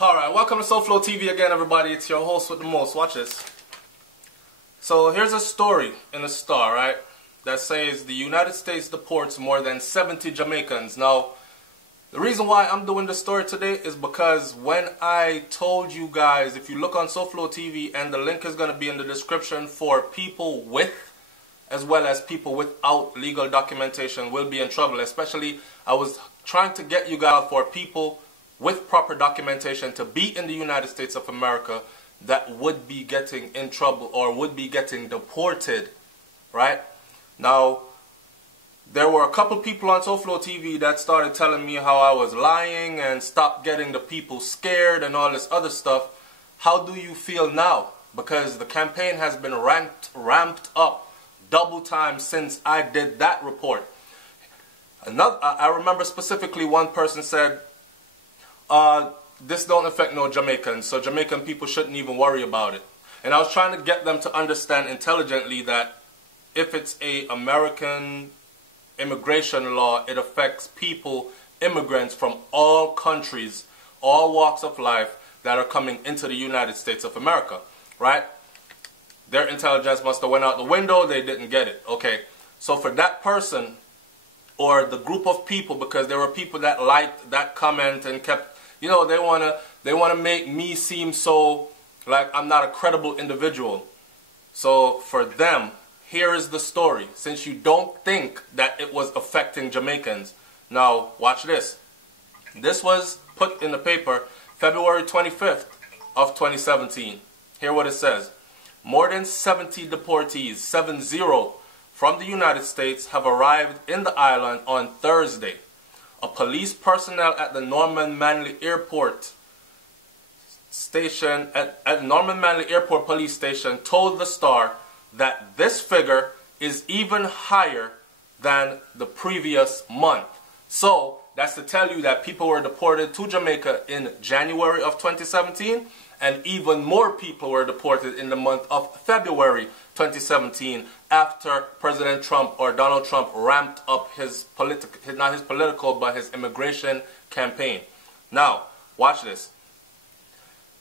Alright, welcome to SouFLoTV again, everybody. It's your host with the most. Watch this. So here's a story in the Star, right, that says the United States deports more than 70 Jamaicans. Now, the reason why I'm doing this story today is because when I told you guys, if you look on SouFLoTV, and the link is going to be in the description for people with as well as people without legal documentation will be in trouble. Especially, I was trying to get you guys for people with proper documentation to be in the United States of America that would be getting in trouble or would be getting deported, right? Now, there were a couple people on SouFLoTV that started telling me how I was lying and stop getting the people scared and all this other stuff. How do you feel now? Because the campaign has been ramped up double time since I did that report. I remember specifically one person said, this don't affect no Jamaicans, so Jamaican people shouldn't even worry about it. And I was trying to get them to understand intelligently that if it's a American immigration law, it affects people, immigrants from all countries, all walks of life that are coming into the United States of America, right? Their intelligence must have went out the window, they didn't get it. Okay, so for that person or the group of people, because there were people that liked that comment and kept, you know, they wanna make me seem so like I'm not a credible individual. So for them, here is the story. Since you don't think that it was affecting Jamaicans, now watch this. This was put in the paper February 25th of 2017. Hear what it says. More than 70 deportees, 70, from the United States have arrived in the island on Thursday. A police personnel at the Norman Manley Airport station, at Norman Manley Airport police station, told the Star that this figure is even higher than the previous month. So that's to tell you that people were deported to Jamaica in January of 2017, and even more people were deported in the month of February 2017 after President Trump or Donald Trump ramped up his not his political, but his immigration campaign. Now, watch this.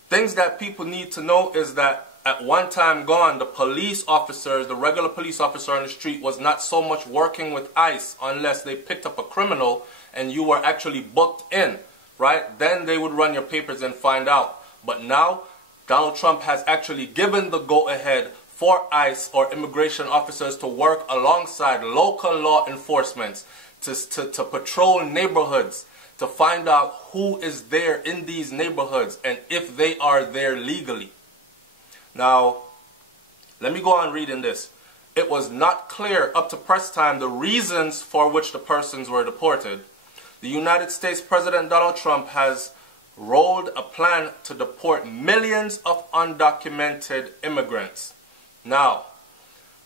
Things that people need to know is that at one time gone, the police officers, the regular police officer on the street was not so much working with ICE unless they picked up a criminal and you were actually booked in, right? Then they would run your papers and find out. But now, Donald Trump has actually given the go-ahead for ICE or immigration officers to work alongside local law enforcement to patrol neighborhoods, to find out who is there in these neighborhoods and if they are there legally. Now, let me go on reading this. It was not clear up to press time the reasons for which the persons were deported. The United States President Donald Trump has rolled a plan to deport millions of undocumented immigrants. Now,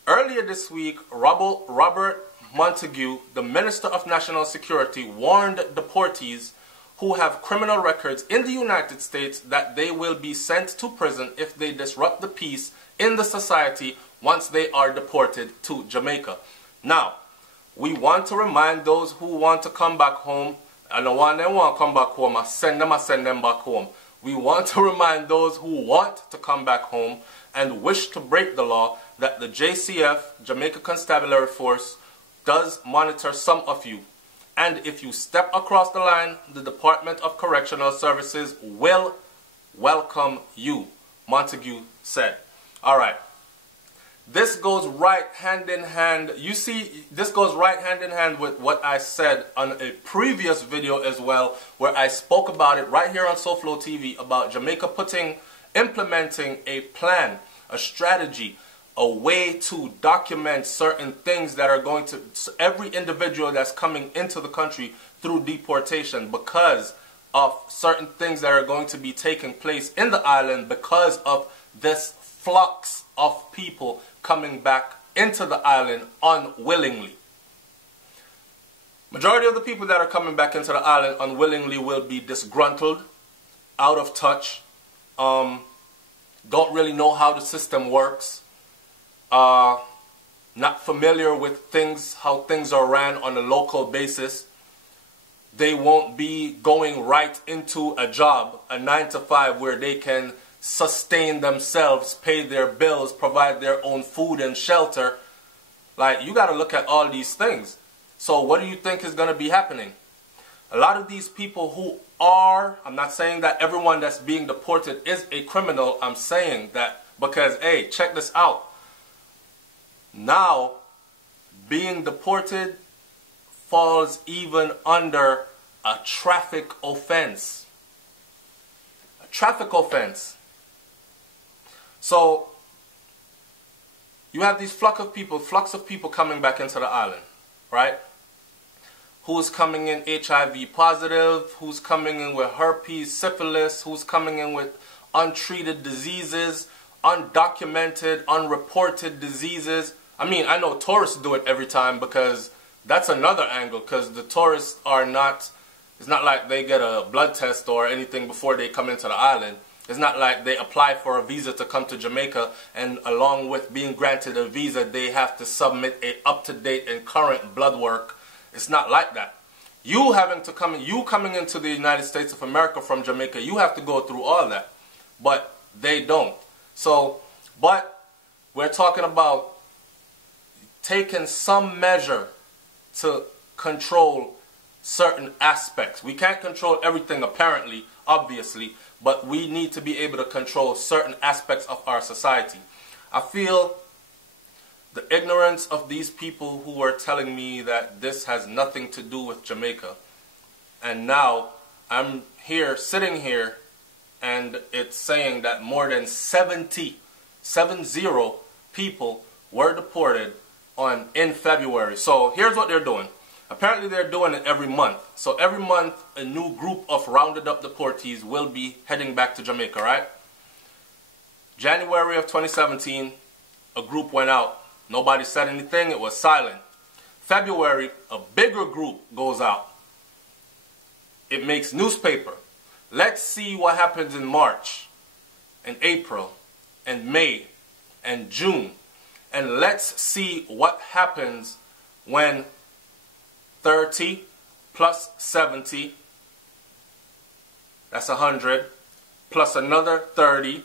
earlier this week, Robert Montague, the Minister of National Security, warned deportees who have criminal records in the United States that they will be sent to prison if they disrupt the peace in the society once they are deported to Jamaica. Now, we want to remind those who want to come back home, and the one that want to come back home, I send them back home. We want to remind those who want to come back home and wish to break the law that the JCF, Jamaica Constabulary Force, does monitor some of you. And if you step across the line, the Department of Correctional Services will welcome you, Montague said. All right. This goes right hand in hand. You see, this goes right hand in hand with what I said on a previous video as well, where I spoke about it right here on SouFLoTV about Jamaica implementing a plan, a strategy, a way to document certain things that are going to every individual that's coming into the country through deportation because of certain things that are going to be taking place in the island because of this flux of people coming back into the island unwillingly. Majority of the people that are coming back into the island unwillingly will be disgruntled, out of touch, don't really know how the system works, not familiar with things, how things are ran on a local basis, they won't be going right into a job, a 9-to-5, where they can sustain themselves, pay their bills, provide their own food and shelter. Like, you got to look at all these things. So what do you think is going to be happening? A lot of these people who are, I'm not saying that everyone that's being deported is a criminal. I'm saying that because, hey, check this out. Now, being deported falls even under a traffic offense. A traffic offense. So, you have these flux of people coming back into the island, right? Who's coming in HIV positive, who's coming in with herpes, syphilis, who's coming in with untreated diseases, undocumented, unreported diseases. I mean, I know tourists do it every time, because that's another angle, because the tourists are not, it's not like they get a blood test or anything before they come into the island. It's not like they apply for a visa to come to Jamaica, and along with being granted a visa, they have to submit a up-to-date and current blood work. It's not like that. You coming into the United States of America from Jamaica, you have to go through all that. But they don't. So, but we're talking about taking some measure to control certain aspects. We can't control everything, apparently, obviously, but we need to be able to control certain aspects of our society. I feel the ignorance of these people who are telling me that this has nothing to do with Jamaica. And now I'm here, sitting here, and it's saying that more than 70 people were deported in February. So here's what they're doing. Apparently they're doing it every month. So every month a new group of rounded up deportees will be heading back to Jamaica, right? January of 2017, a group went out. Nobody said anything. It was silent. February, a bigger group goes out. It makes newspaper. Let's see what happens in March, and April, and May, and June. And let's see what happens when 30 plus 70, that's 100, plus another 30,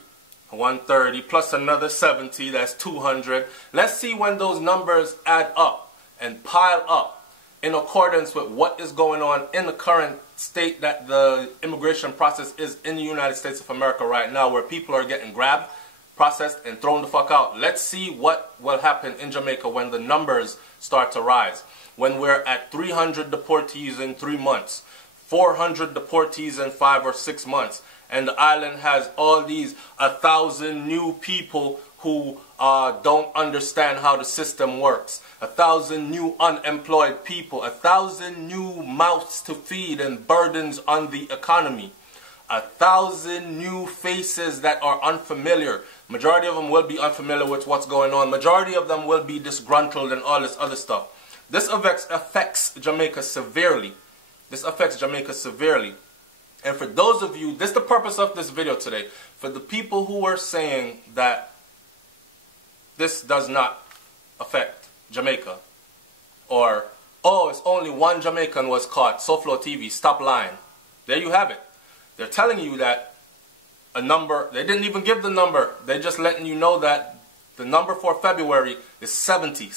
130, plus another 70, that's 200. Let's see when those numbers add up and pile up in accordance with what is going on in the current state that the immigration process is in the United States of America right now, where people are getting grabbed, processed, and thrown the fuck out. Let's see what will happen in Jamaica when the numbers start to rise. When we're at 300 deportees in 3 months, 400 deportees in 5 or 6 months, and the island has all these 1,000 new people who don't understand how the system works, 1,000 new unemployed people, 1,000 new mouths to feed and burdens on the economy, 1,000 new faces that are unfamiliar. Majority of them will be unfamiliar with what's going on. Majority of them will be disgruntled and all this other stuff. This affects Jamaica severely. This affects Jamaica severely. And for those of you, this is the purpose of this video today. For the people who are saying that this does not affect Jamaica, or, oh, it's only one Jamaican was caught, SouFLoTV, stop lying. There you have it. They're telling you that a number, they didn't even give the number. They're just letting you know that the number for February is 70.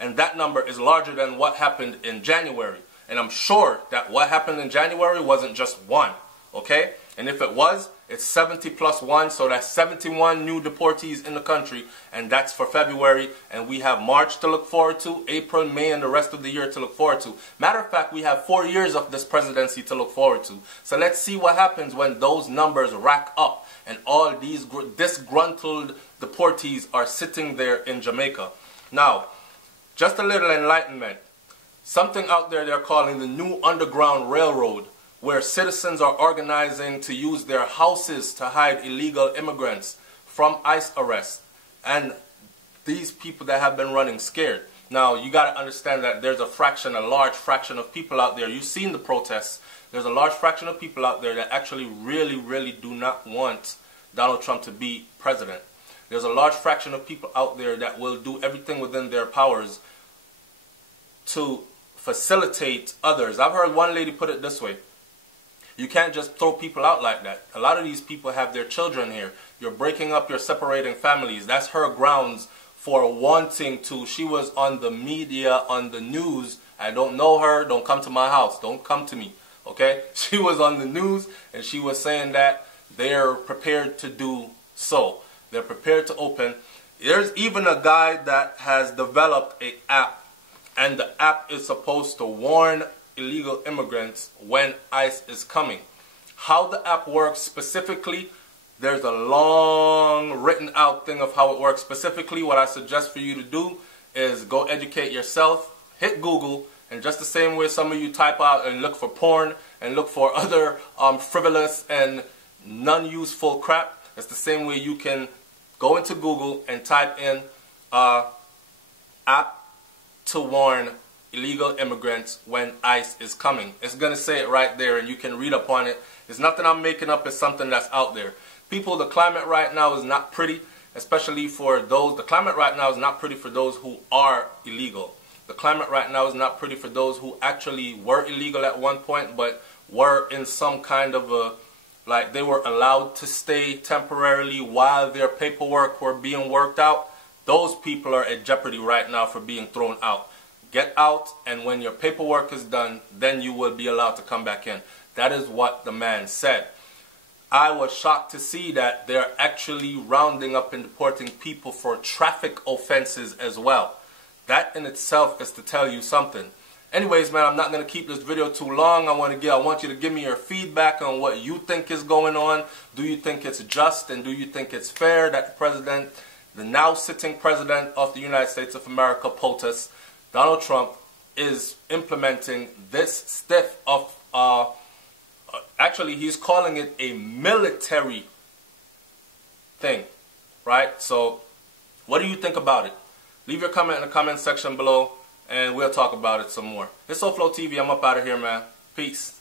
And that number is larger than what happened in January. And I'm sure that what happened in January wasn't just one, okay? And if it was, it's 70 plus 1, so that's 71 new deportees in the country, and that's for February. And we have March to look forward to, April, May, and the rest of the year to look forward to. Matter of fact, we have 4 years of this presidency to look forward to. So let's see what happens when those numbers rack up and all these disgruntled deportees are sitting there in Jamaica. Now, just a little enlightenment. Something out there they're calling the New Underground Railroad, where citizens are organizing to use their houses to hide illegal immigrants from ICE arrest. And these people that have been running scared. Now, you got to understand that there's a large fraction of people out there. You've seen the protests. There's a large fraction of people out there that actually really do not want Donald Trump to be president. There's a large fraction of people out there that will do everything within their powers to facilitate others. I've heard one lady put it this way: you can't just throw people out like that. A lot of these people have their children here. You're breaking up, you're separating families. That's her grounds for wanting to. She was on the media, on the news. I don't know her. Don't come to my house. Don't come to me. Okay? She was on the news and she was saying that they're prepared to do so. They're prepared to open. There's even a guy that has developed an app, and the app is supposed to warn illegal immigrants when ICE is coming. How the app works specifically, there's a long written out thing of how it works specifically. What I suggest for you to do is go educate yourself, hit Google, and just the same way some of you type out and look for porn and look for other frivolous and non-useful crap, it's the same way you can go into Google and type in app to warn illegal immigrants when ICE is coming. It's going to say it right there and you can read up on it. It's nothing I'm making up, it's something that's out there. People, the climate right now is not pretty, especially for those. The climate right now is not pretty for those who are illegal. The climate right now is not pretty for those who actually were illegal at one point, but were in some kind of a, like they were allowed to stay temporarily while their paperwork were being worked out. Those people are at jeopardy right now for being thrown out. Get out, and when your paperwork is done, then you will be allowed to come back in. That is what the man said. I was shocked to see that they're actually rounding up and deporting people for traffic offenses as well. That in itself is to tell you something. Anyways, man, I'm not going to keep this video too long. I want you to give me your feedback on what you think is going on. Do you think it's just, and do you think it's fair that the president, the now sitting president of the United States of America, POTUS, Donald Trump, is implementing this stiff of, actually he's calling it a military thing, right? So what do you think about it? Leave your comment in the comment section below and we'll talk about it some more. It's SouFLoTV. I'm up out of here, man. Peace.